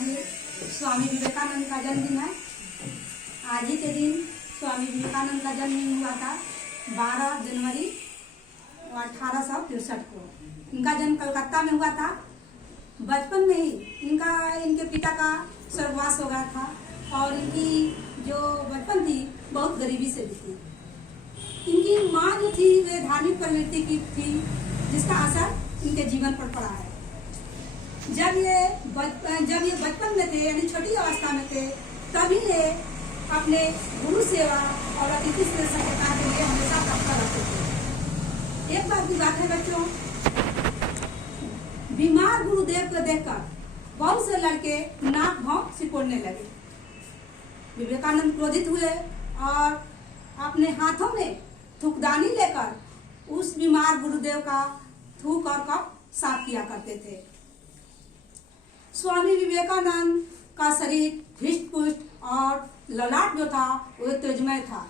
आज स्वामी विवेकानंद का जन्मदिन है। आज ही के दिन स्वामी विवेकानंद का जन्मदिन हुआ था 12 जनवरी 1863 को। इनका जन्म कलकत्ता में हुआ था। बचपन में ही इनके पिता का स्वर्गवास हो गया था और इनकी जो बचपन थी बहुत गरीबी से बीती। इनकी माँ जो थी वे धार्मिक प्रवृत्ति की थी, जिसका असर इनके जीवन पर पड़ा है। जब ये बचपन में थे यानी छोटी अवस्था में थे, तभी ये अपने गुरु सेवा और अतिथि सभ्यता के लिए हमेशा तत्पर रहते थे। एक बार की बात है बच्चों, बीमार गुरुदेव को देखकर बहुत से लड़के नाक भौं सिकोड़ने लगे। विवेकानंद क्रोधित हुए और अपने हाथों में थूकदानी लेकर उस बीमार गुरुदेव का थूक और कफ साफ किया करते थे। स्वामी विवेकानंद का शरीर हृष्ट-पुष्ट और ललाट जो था वह तेजमय था।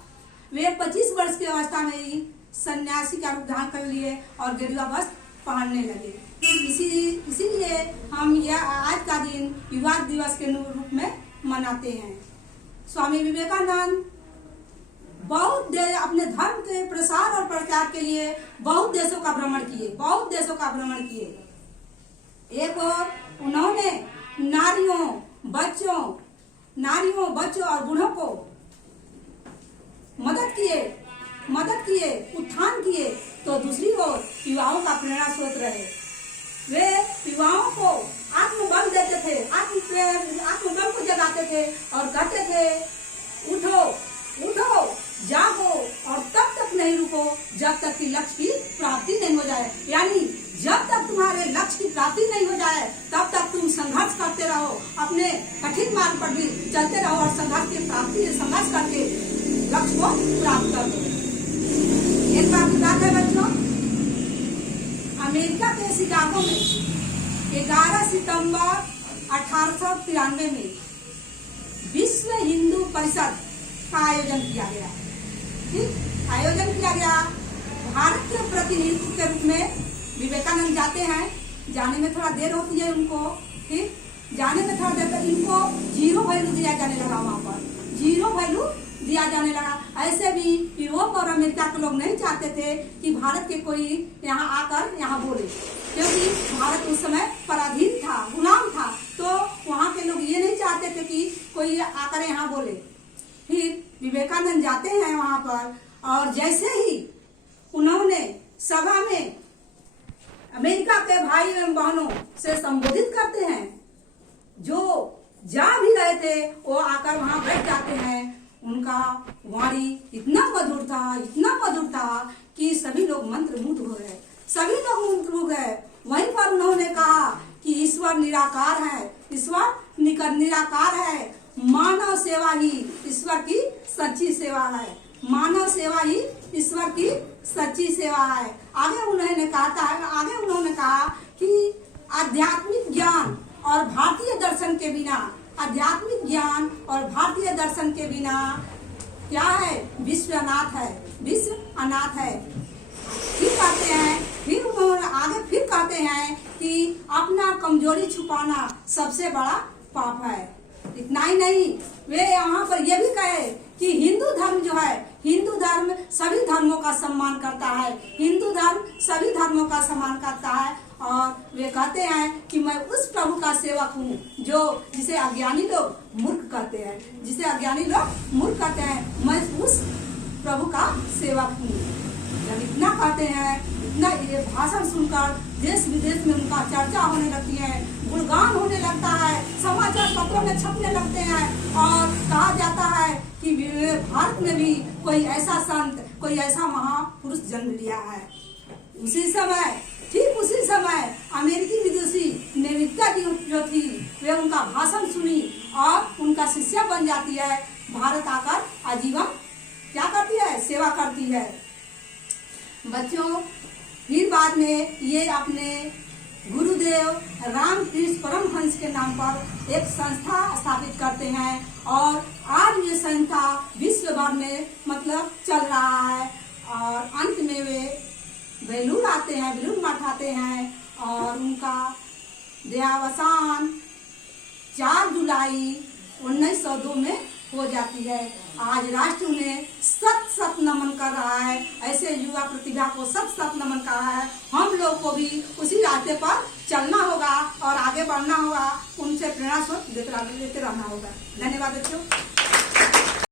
वे 25 वर्ष की अवस्था में ही सन्यासी का रूप धारण कर लिए और गेरुआ वस्त्र पहनने लगे। इसीलिए हम यह आज का दिन युवा दिवस के रूप में मनाते हैं। स्वामी विवेकानंद अपने धर्म के प्रसार और प्रचार के लिए बहुत देशों का भ्रमण किए। एक और उन्होंने नारियों, बच्चों और बूढ़ों को मदद किए, उत्थान किए, तो दूसरी ओर युवाओं का प्रेरणा स्रोत रहे। वे युवाओं को आत्मबल देते थे, आत्मबल को जगाते थे और कहते थे, उठो, जागो और तब तक नहीं रुको जब तक कि लक्ष्य की प्राप्ति नहीं हो जाए। यानी जब तक तुम्हारे लक्ष्य की प्राप्ति नहीं हो जाए तब तक तुम संघर्ष करते रहो, अपने कठिन मार्ग पर भी चलते रहो और संघर्ष करके लक्ष्य को प्राप्त कर दो। एक बात बात है बच्चों, अमेरिका के शिकागो में 11 सितंबर 1893 में विश्व हिंदू परिषद का आयोजन किया गया। भारत के प्रतिनिधित्व के रूप में विवेकानंद जाते हैं। जाने में थोड़ा देर होती है उनको, ठीक, जाने में थोड़ा देर इनको 0 वैल्यू दिया जाने लगा। वहाँ पर 0 वैल्यू दिया जाने लगा। ऐसे भी यूरोप और अमेरिका के लोग नहीं चाहते थे कि भारत के कोई यहाँ आकर यहाँ बोले, क्योंकि भारत उस समय पराधीन था, गुलाम था। तो वहाँ के लोग ये नहीं चाहते थे कि कोई आकर यहाँ बोले। फिर विवेकानंद जाते हैं वहाँ पर और जैसे ही उन्होंने सभा में अमेरिका के भाई एवं बहनों से संबोधित करते हैं, जो जा भी रहे थे वो आकर वहां बैठ जाते हैं। उनका वाणी इतना मधुर था कि सभी लोग मंत्रमुग्ध हो गए। वहीं पर उन्होंने कहा कि ईश्वर निराकार है, मानव सेवा ही ईश्वर की सच्ची सेवा है। आगे उन्होंने कहा कि आध्यात्मिक ज्ञान और भारतीय दर्शन के बिना क्या है, विश्व अनाथ है। फिर उन्होंने कहते हैं कि अपना कमजोरी छुपाना सबसे बड़ा पाप है। इतना ही नहीं, वे यहाँ पर यह भी कहे कि हिंदू धर्म सभी धर्मों का सम्मान करता है और वे कहते हैं कि मैं उस प्रभु का सेवक हूँ जिसे अज्ञानी लोग मूर्ख कहते हैं। मैं उस प्रभु का सेवक हूँ। जब इतना कहते हैं, इतना ये भाषण सुनकर देश विदेश में उनका चर्चा होने लगती है, गुणगान होने लगता है, समाचार पत्रों में छपने लगते हैं और कहा जाता है कि भारत में भी कोई ऐसा संत, कोई ऐसा महापुरुष जन्म लिया है। ठीक उसी समय अमेरिकी विदुषी नेविका जी जो थी, वे उनका भाषण सुनी और उनका शिष्या बन जाती है। भारत आकर आजीवन क्या करती है, सेवा करती है। बच्चों, फिर बाद में ये अपने गुरुदेव रामकृष्ण परमहंस के नाम पर एक संस्था स्थापित करते हैं और आज ये संस्था विश्व भर में चल रहा है। और अंत में वे बेलूर मठ आते हैं और उनका देहावसान 4 जुलाई 1902 में हो जाती है। आज राष्ट्र उन्हें सत सत नमन कर रहा है, ऐसे युवा प्रतिभा को सत सत नमन कर रहा है। हम लोग को भी उसी रास्ते पर चलना होगा और आगे बढ़ना होगा, उनसे प्रेरणा स्रोत देते रहना होगा। धन्यवाद बच्चों।